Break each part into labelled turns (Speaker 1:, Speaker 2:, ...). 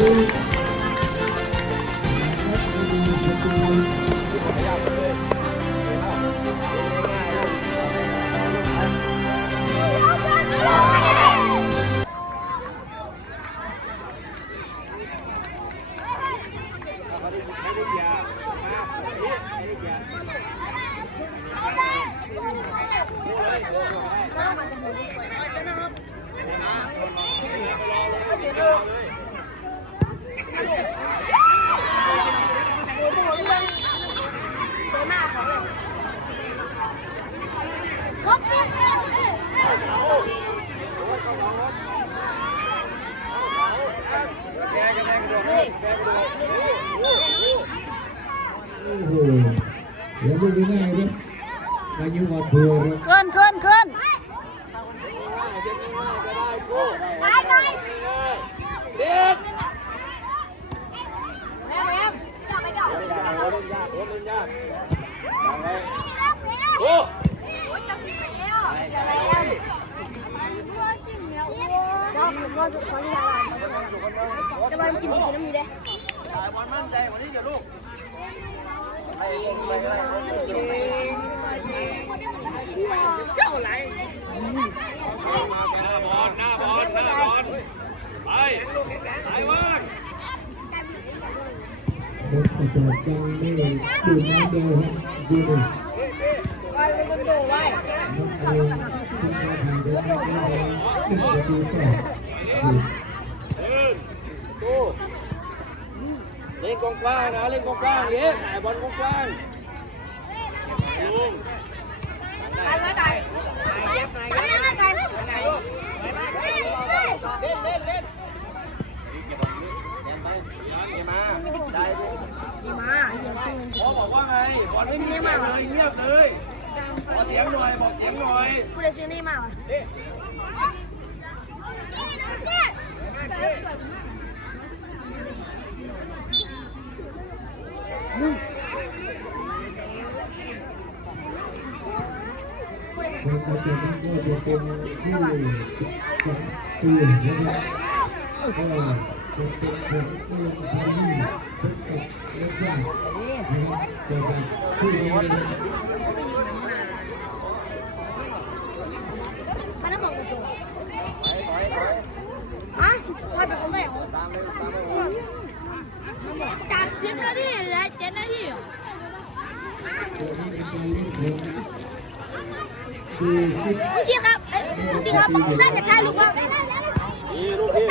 Speaker 1: 我操，我操，我操，我操， โอ้โหเสียลูกง่ายๆครับมายิงบอลทัวร์ครับ
Speaker 2: ขึ้นขึ้นขึ้น
Speaker 3: จะมากินกินน้ำมีเด้
Speaker 1: รถกระจกยังไม่ดูน้ำเดียวครับยืนหนึ่งน้ำเอาคุณมาทำด้วยน้ำแรงหนึ่งประตูต่อศูนย์
Speaker 4: เล่นกว้างนะเล่นกว้างเย้ถ่ายบอลกว้างลุง
Speaker 3: ดีมาเดี๋ยวซื้อ
Speaker 4: พ่อบอกว่าไงบอลไม่มีเสียงเลยเงียบเลยขอเสียงหน่อยบอกเสียงหน่อย
Speaker 3: ผู้ใดซื้อนี่มาวะ
Speaker 1: คนกระเจกนั้นก็จะเป็นผู้สองตีนะครับก็จะเป็นคนเติมพายุพบกับเลซ่านะครับเจอกันผู้ใดนะครับ
Speaker 3: มันต้องบอกกูอะใครเป็นคนแม่จากสิบนาทีเหลือเจ็ดนาที
Speaker 1: ตัวนี้เป็นการเล่นของคือสิบ
Speaker 3: คุณจีครับเอ้ย คุณจีครับน่าจะได้ลูกบ้าง
Speaker 4: นี่รูปพี่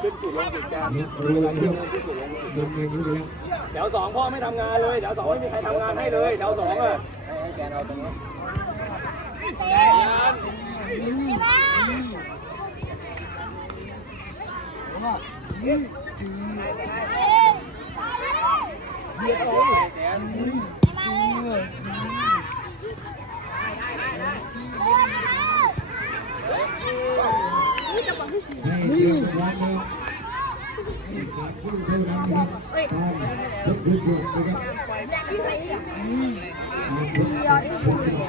Speaker 4: ขึ้นจุดลงจุดกลาง
Speaker 1: นักรวมครับลงมานี้เลย
Speaker 4: แถวสองพ่อไม่ทำงานเลยแถวสองไม่มีใครทำงานให้เลยแถวสองอะให้แกนเอาตรงนี้ยัน
Speaker 1: ให้เกียรติรางวัลนะครับสามผู้เท่านั้นนะครับตามทุกผู้ชมนะ ครับตามทุกผู้ชม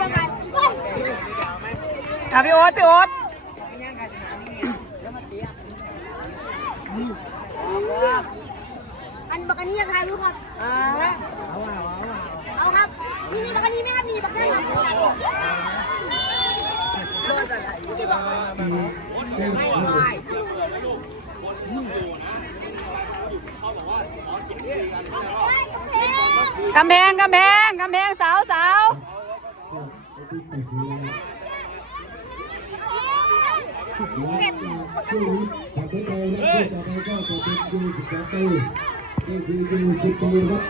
Speaker 1: นะครับ
Speaker 2: อะพี่โอ๊ตพี่โอ๊ต
Speaker 3: อันบักอันนี้ยังไงลูกครับเอาครับ นี่นี่บักอันนี้ไหมครับนี่บักอันนี้คุณจีบอก
Speaker 1: ตีแต้มผู้
Speaker 2: กำแพงกำแพงกำแพงสาวสาว
Speaker 1: ที่ตัดสินแล้วและคู่นี้ผ่านไปแล้วคู่ต่อไปก็จะเป็นยูสิบสองปีนี่คือยูสิบปีครับ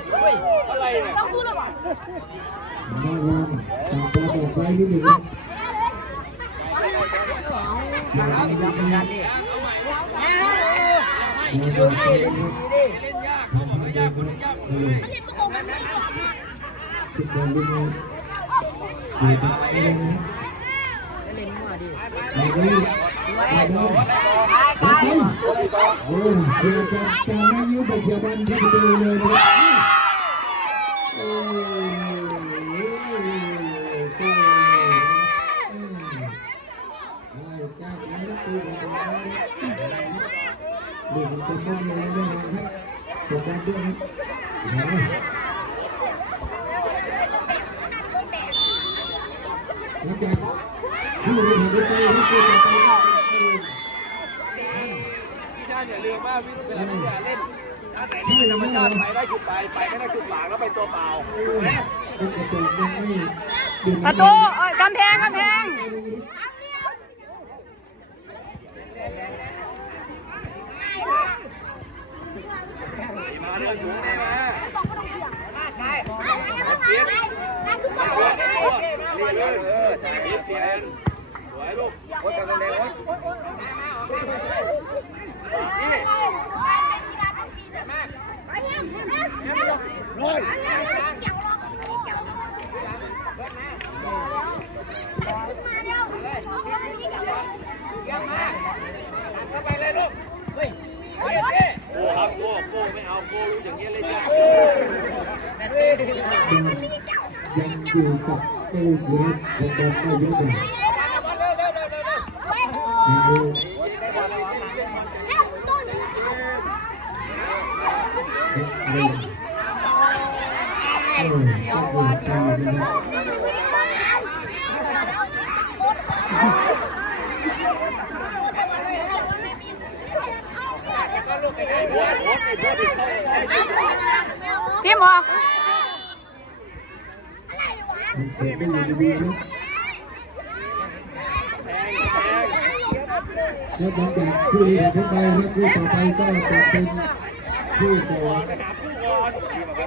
Speaker 4: อะไรเนี่ย
Speaker 3: ต้องสู้หรอวะ
Speaker 1: มาวางต่างตัวต่อซ้ายนิดหนึ่ง ครับอย่างนี้นะครับดูดิทำให้ได้ครับเลย
Speaker 3: เห็นพวกผมมันไม่ชอบมาก
Speaker 1: สุดยอดเลยนะดูตัดเองนะไปเลยไปเลยไปเลยโอ้เชียร์กันจังนั่งยิ้มแบบเชียร์บอลที่ประตูเลยนะครับโอ้ยก็ไล่จากนั้นตีกันไปลูก เป็นต้องมีอะไรแน่นอนครับสมบัติด้วยครับ หลังจากผู้บริหารได้ไปที่ตัวต่อไป
Speaker 4: พี่ชาติอย่าลืมว่าพี่เวลาพี่อย่าเล่นถ้าไหนที่ธรรมชาติไปได้คือไปไปไม่ได้คือฝากแล้วไปตัวเปล่าถูกไหม
Speaker 1: เป็นกระจกยังไม่ดื่ม
Speaker 2: ประตูเอ้ยกำแพงกำแพง
Speaker 4: มาเรื่องสูงได้มา
Speaker 3: เสียนั่นคือบอกว่า
Speaker 4: เรียนเลยเออจ่ายเสียนสวยลูกโคตรกันเลยโอ๊ตนี่
Speaker 3: ร้อย
Speaker 4: โก้ครับโก้โก้ไม่เอาโก้รู้อย่างเงี้ยเลยจ้ะ
Speaker 1: ยังอยู่กับ ตูนอยู่ครับผมบอกไม่เยอะเลยนี่คือเรื่องเออต้องวางตานะครับ
Speaker 2: จิ้มออก
Speaker 1: มัน เสียงไม่อยู่ดีๆครับแล้วหลังจากผู้นี้ผมไปครับผู้ต่อไปก็จะเป็นผู้ก่อ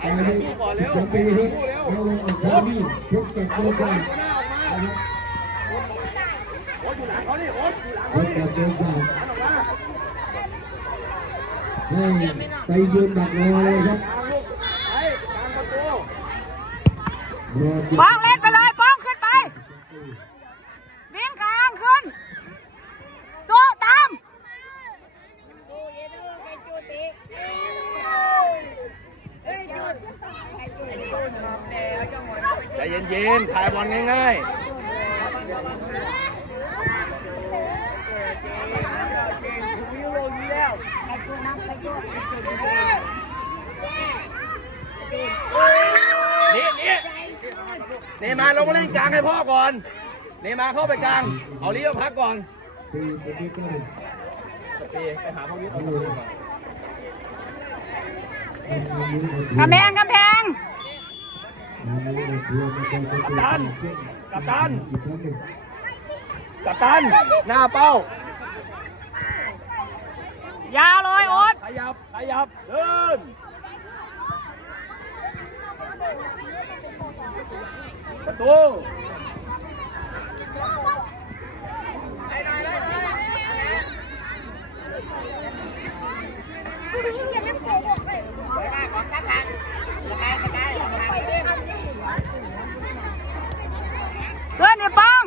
Speaker 1: อายุ13ปีครับน้องลงออกพานี่พบกับโดนซานะครับพบกับโดนซาให้ไปยืนดักรอเลยครับ
Speaker 4: ไปตามประตู
Speaker 1: รอติด
Speaker 2: ป้องเล่นไปเลยป้องขึ้นไปวิ่งกลางขึ้นสู้ตาม
Speaker 4: ใจเย็นๆถ่ายบอลง่ายๆนี่นี่ เนมาลงมาเล่นกลางให้พ่อก่อน เนมาเข้าไปกลาง เอาลีมาพักก่อน
Speaker 1: ปีเป็นที่ก้าว
Speaker 4: ไปหาพวกนี้ก่อน
Speaker 2: กำแพงกำแพง
Speaker 1: ตัน
Speaker 4: กัปตัน
Speaker 1: อีกครั้งหนึ่ง
Speaker 4: กัปตัน หน้าเป้า
Speaker 2: ยาวเลยโอ๊ต
Speaker 4: ขยับ ขยับ เดิน ประตู
Speaker 2: เพื่อนนี่ป้อง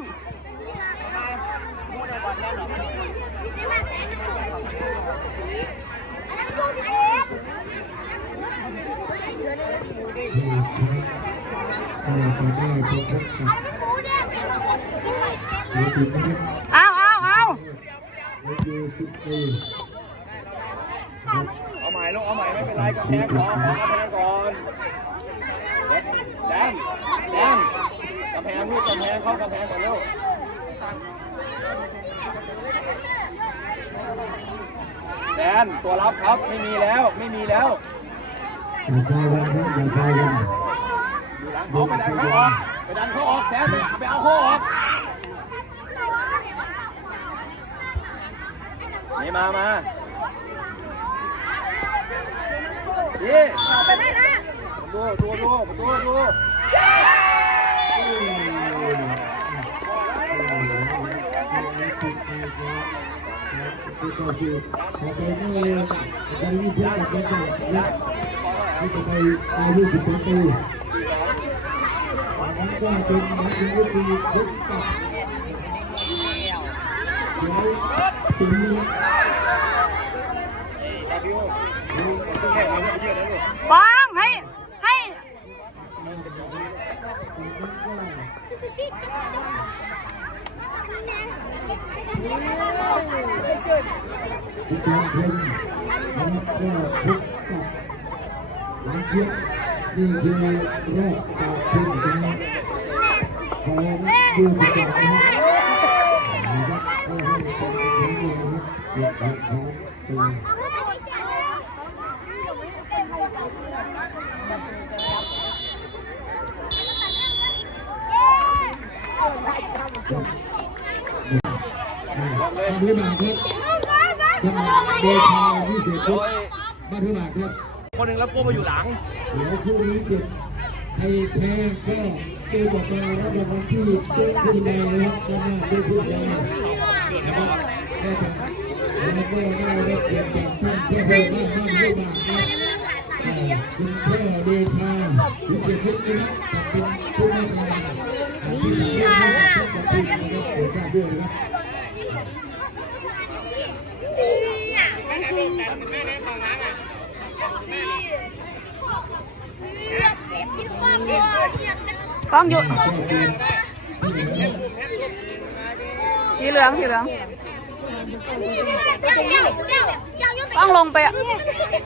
Speaker 1: เออต่อได้เป็นครับเดี๋ยวถึงนะครับ
Speaker 2: เอาเอาเอา
Speaker 1: เดี๋ยวดูสิบปี
Speaker 4: เอาใหม่ลูกเอาใหม่ไม่เป็นไรกระแพงก่อนกระแพงก่อนแดนแดนกระแพงลูกกระแพงเข้ากระแพงก่อนเร็วแดนตัวรับครับ ไม่มีแล้วไม่มีแล้ว
Speaker 1: อย่าใส่กันครับอย่าใส่กัน
Speaker 4: อยู่หลังเขาไปดันเขาออกไปดันเขาออกแดนไปไปเอาเขาออกนี่มามาดีดูดูดูดูดู
Speaker 1: คือต่อสู้ต่อไปเมื่อเรียนอาจารย์วิทยากับการศึกษาและที่ต่อไปอายุ12ปีนั้นก็เป็นนักดนตรีพบกับเดี๋ยวปีนี้
Speaker 2: ป้องให้ให้
Speaker 1: ทุกคนนะครับก็พบกับหลังเคียบนี่คือรอบแปดทีมนะครับของดูประกอบนะครับนะครับก็ให้เป็นผลงานนะครับเกี่ยวกับของตัว มาถือบาทครับท่านเดชาวิเศษพุทธมาถือบาทครับ
Speaker 4: คนหนึ่งแล้วพวกมาอยู่หลัง
Speaker 1: เดี๋ยวคู่นี้เสร็จใครแพ้ก็เดินออกมาแล้วรางวัลที่เดินขึ้นมาครับด้านหน้าเดินขึ้นมานะครับก็ทำแล้วก็ได้รับเกียรติจากท่านพระโหบ้านบ้านด้วยบาทครับอ่าคุณพ่อเดชาวิเศษพุทธนะครับเป็นผู้มอบรางวัลอ่าที่สำคัญนะครับที่สำคัญนะครับโปรดทราบด้วยนะครับ
Speaker 2: ป้องอยู่สีเหลืองสีเหลืองป้องลงไปอะ
Speaker 1: หลังจาก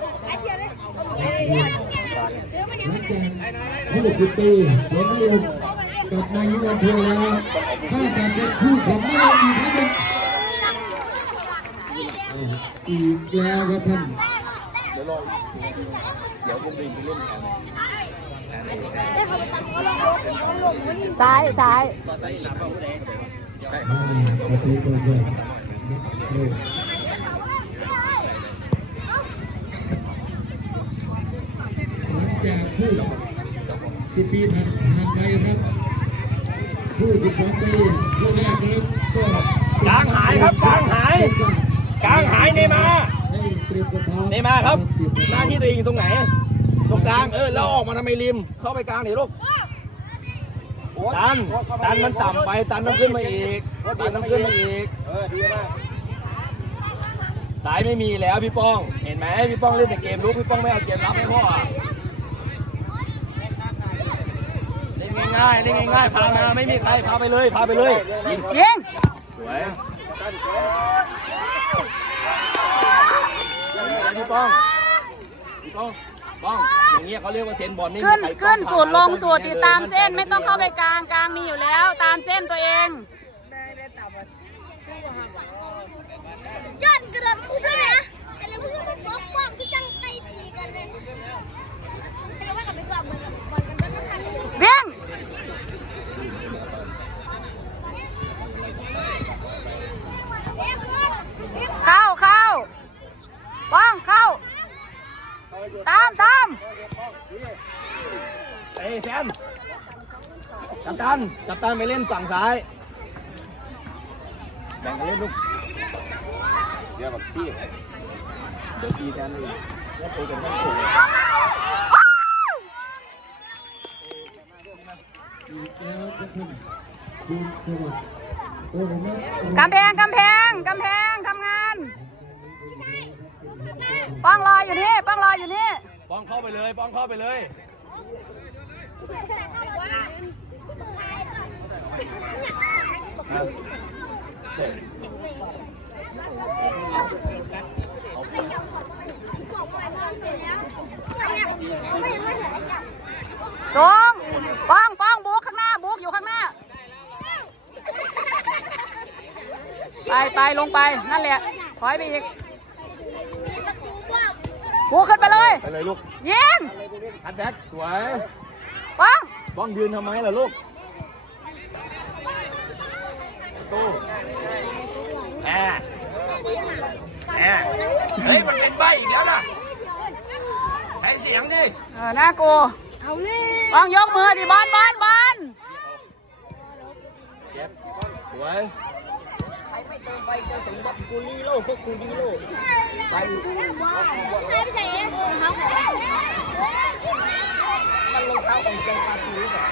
Speaker 1: คู่สิบปีเห็นนิยมกับนายวันทัวร์แล้วถ้าแบบเป็นคู่ของนิยมอีกครั้งหนึ่ง อีกแล้วครับท่าน
Speaker 4: เดี๋ยวรอเดี๋ยวผมไปเล่นแทน
Speaker 2: ซ้ายซ้าย
Speaker 1: อ่าประตูตัวเชื่อหลังจากคู่สิบปีผ่านผ่านไปครับคู่สิบสองปีคู่แรกครับก็
Speaker 4: กลางหายครับกลางหาย กลางหาย เนมา
Speaker 1: ให้เตรียมความพร้อม
Speaker 4: เนมาครับ หน้าที่ตัวเองอยู่ตรงไหน ตรงกลาง เออ แล้วออกมาทำไมริม เข้าไปกลางหน่อยลูกตัน ตันมันต่ำไป ตันต้องขึ้นมาอีก ตันต้องขึ้นมาอีก
Speaker 3: เออ ดีมาก
Speaker 4: สายไม่มีแล้วพี่ป้อง เห็นไหมพี่ป้องเล่นแต่เกมลุกพี่ป้องไม่เอาเกมรับให้พ่ออะเล่นง่ายๆ เล่นง่ายๆ พามาไม่มีใคร พาไปเลย พาไปเลยยิง
Speaker 2: ยิง
Speaker 4: สวย พี่ป้องพี่ป้องป้องอย่างเงี้ยเขาเรียกว่าเซนบอลนี่
Speaker 2: ขึ้น
Speaker 4: มีใคร
Speaker 2: ขึ้น
Speaker 4: ป้อง
Speaker 2: สูตรลง
Speaker 4: พา
Speaker 2: สูตรติดตามเส้นไม่ต้องเข้าไปกลางกลางมีอยู่แล้ว ตามเส้นตัวเอง
Speaker 3: ยอดกระโดดคุ้มเลยนะแต่เราเพิ่งมาบอกความที่จังไปตีกันเลยใครว่ากันไปสอบเหมือนกับบอลกันก็ทัน
Speaker 2: วิ่งเข้าเข้าป้องเข้า ตามตาม
Speaker 4: เอ้ยแซมกัปตันกัปตันไปเล่นฝั่งซ้าย แบ่งกันเล่นลูกเดี๋ยวแบบซี่เดี๋ยวตีแทนเลยแล้วตีกันทั้งคู่เลย
Speaker 1: อีกแล้วครับท่านคุณสวัสดิ์โอ้ผมนะ
Speaker 2: กำแพงกำแพงกำแพงทำงาน ป้องรออยู่นี่ป้องรออยู่นี่
Speaker 4: ป้องเข้าไปเลยป้องเข้าไปเลย
Speaker 2: สองป้องป้องบุกข้างหน้าบุกอยู่ข้างหน้า ไปไปลงไปนั่นแหละถอยไปอีก
Speaker 3: ประตูว่า
Speaker 2: บุ กขึ้นไปเลย
Speaker 4: ไปเลยลูก
Speaker 2: ยิง
Speaker 4: คัดแบ็กสวย
Speaker 2: ป้อง
Speaker 4: ป้องยืนทำไมล่ะลูกตู้แอบแอบเฮ้ยมันเป็นใบอีกแล้วนะใช้เสียงดิ
Speaker 2: เออหน้ากูเอาเลยป้องยกมือดิบอลบอลบอล
Speaker 4: เจ็บสวย ไปจอสมบัติกูนีโลพวกกูนีโลไป
Speaker 3: ใครไปใส่เองเขา
Speaker 4: มันรองเท้าของแกงปลาซูสอะ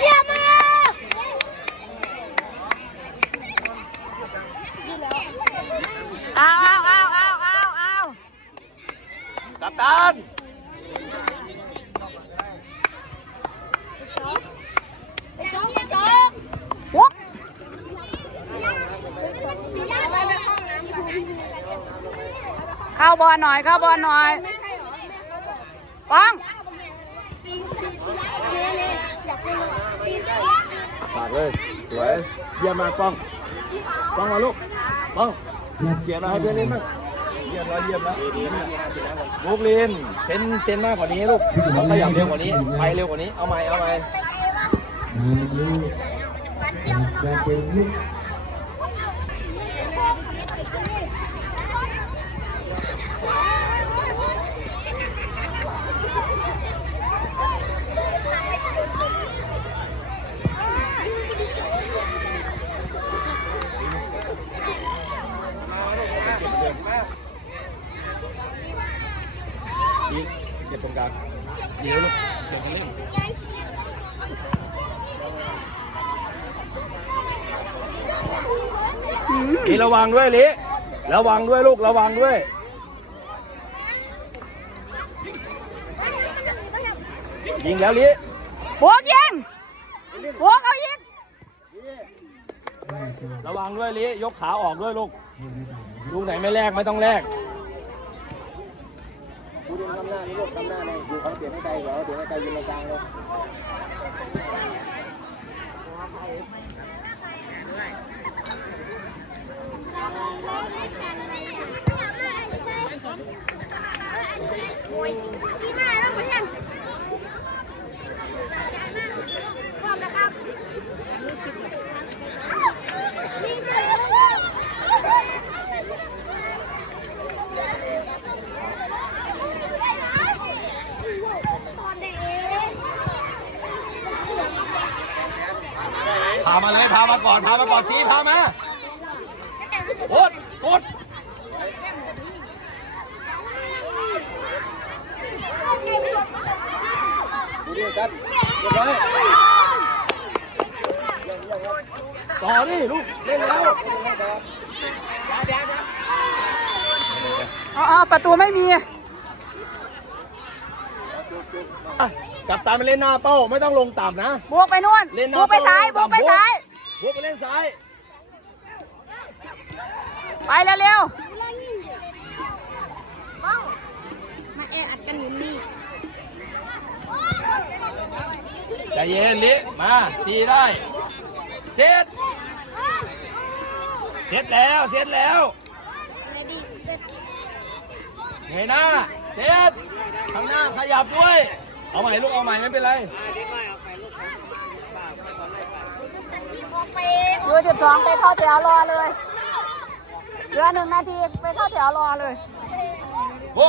Speaker 3: เยี่ยมมาก
Speaker 2: เอาเอาเอาเอาเอาเอา
Speaker 4: กัปตัน
Speaker 3: ไปจองไปจอง
Speaker 2: วุ๊บ
Speaker 3: ไปไปห้องน้ำ
Speaker 2: เข้าบอลหน่อยเข้าบอลหน่อยป้อง
Speaker 4: ฝากเลยสวยเยี่ยมมากป้องป้องมาลูกป้องเกี่ยวมาให้เพื่อนเล่นบ้างเยี่ยมแล้วเยี่ยมแล้วลูกลินเซนเซนมากกว่านี้ลูกต้องขยับเร็วกว่านี้ไปเร็วกว่านี้เอาใหม่เอาใหม่
Speaker 1: มาดูจะเป็นลูก
Speaker 4: ยิงเก็บตรงกลางเดี๋ยวลูกเก็บมาเล่นลี ระวังด้วยลิระวังด้วยลูกระวังด้วย ยิงแล้วลิ
Speaker 2: บวกยิงบวกเอายิง
Speaker 4: ระวังด้วยลิยกขาออกด้วยลูกลูกไหนไม่แลกไม่ต้องแลก
Speaker 5: ผู้ดึงทำหน้านี่ลูกทำหน้าเลยอยู่เขาเปลี่ยนให้ไกลเดี๋ยวเดี๋ยวให้ไกลยืนตรงกลางเลย
Speaker 3: พี่มามา
Speaker 4: มาเลยพามาก่อนพามาก่อนชี้พามา โคตรโคตร
Speaker 5: ผู้ดึงจัดเรียบร้อย
Speaker 4: ต่อนี่ลูกเล่นแล้ว
Speaker 2: เอาเอาประตูไม่มี
Speaker 4: กับตามไปเล่นหน้าเป้าไม่ต้องลงต่ำนะ
Speaker 2: บวกไปนู่น
Speaker 4: เล่นหน้า
Speaker 2: บวกไปซ้าย บวกไปซ้าย
Speaker 4: บวกไปเล่นซ้าย
Speaker 2: ไปเร็ว
Speaker 3: มาแออัดกันอยู่นี่
Speaker 4: ใจเย็นลิมาสีได้เสร็จเสร็จแล้วเสร็จแล้ว
Speaker 3: เลดี้เซ็ต
Speaker 4: เงยหน้าเสร็จข้างหน้าขยับด้วย เอาใหม่ลูกเอาใหม่ไม่เป็นไร
Speaker 3: ออกไป
Speaker 2: ๆดูจุดสองไปเข้าแถวรอเลย เหลือหนึ่งนาทีไปเข้าแถวรอเลย
Speaker 4: โอ้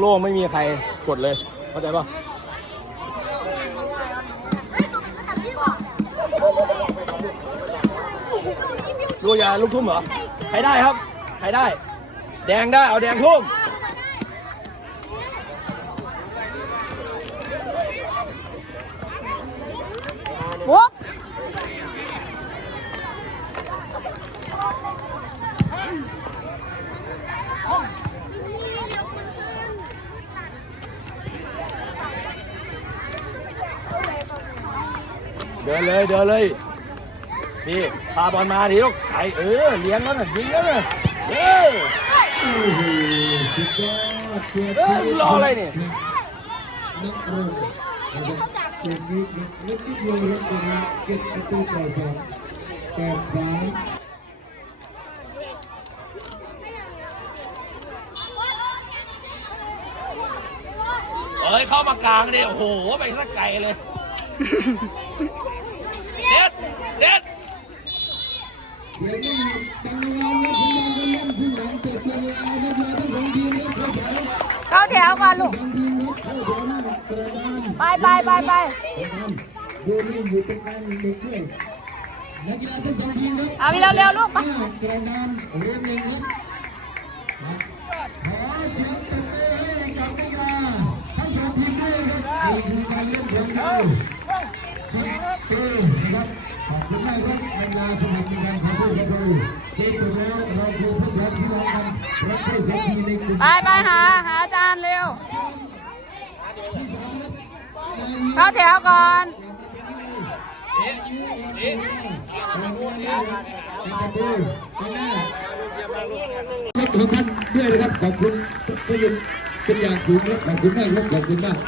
Speaker 4: โล่งๆไม่มีใครกดเลยเข้าใจป่ะ
Speaker 3: เฮ้ยตัวมันก็ตัดพี่บอก
Speaker 4: ลูกยาลูกทุ่มเหรอ ใครได้ครับ ใครได้ แดงได้ เอาแดงทุ่ม นเลยเดินเลยนี่พาบอลมาดิลูกไอเออเลี้ยงแล้วน่ะยิงแล้วน่ะเออ
Speaker 1: โอ้โหสุดยอดเกียรติ
Speaker 4: เออมึงรออะไรเนี่ย
Speaker 1: นักเรียนนะครับเกมนี้เล็กนิดเดียวครับตัวนี้เก็บประตูต่สองแต้มสาม
Speaker 4: เอ้ยเข้ามากลางเดิโอ้โหไปสักไกลเลย เสร็จเสี
Speaker 1: ยงนี่ตั้งเวลานับสัญญาณก็เล่นขึ้นหลังเปิดเป็นเวลานับเวลาทั้งสองทีมครับเข้าแถว
Speaker 2: เข้าแถวก่อนลูก
Speaker 1: สองทีมครับเข้าแถวหน้ากระดาน
Speaker 2: ไปไปไปไป
Speaker 1: ดูนี่อยู่ตรงกลางเด็กด้วยนักกีฬาทั้งสองทีมครับ
Speaker 2: เอาไปเร็วๆลูกไป
Speaker 1: หน้ากระดานเรียนหนึ่งครับขอเสียงปรบมือให้กับนักกีฬาทั้งสองทีมด้วยครับนี่คือการเล่นผลเดียวสิบปีนะครับ ขอบคุณมากครับนักกีฬาสมัครในการขอพูดกับเราเกมจบแล้วเราคือพวกเราที่รักกันรักใคร่สามัคคีในกลุ่ม
Speaker 2: ไปไปหาหาอาจารย์เร็ว เข้าแถวก่อน
Speaker 1: ขอบคุณท่านด้วยนะครับขอบคุณทุกคนเป็นอย่างสูงครับขอบคุณมากครับขอบคุณมาก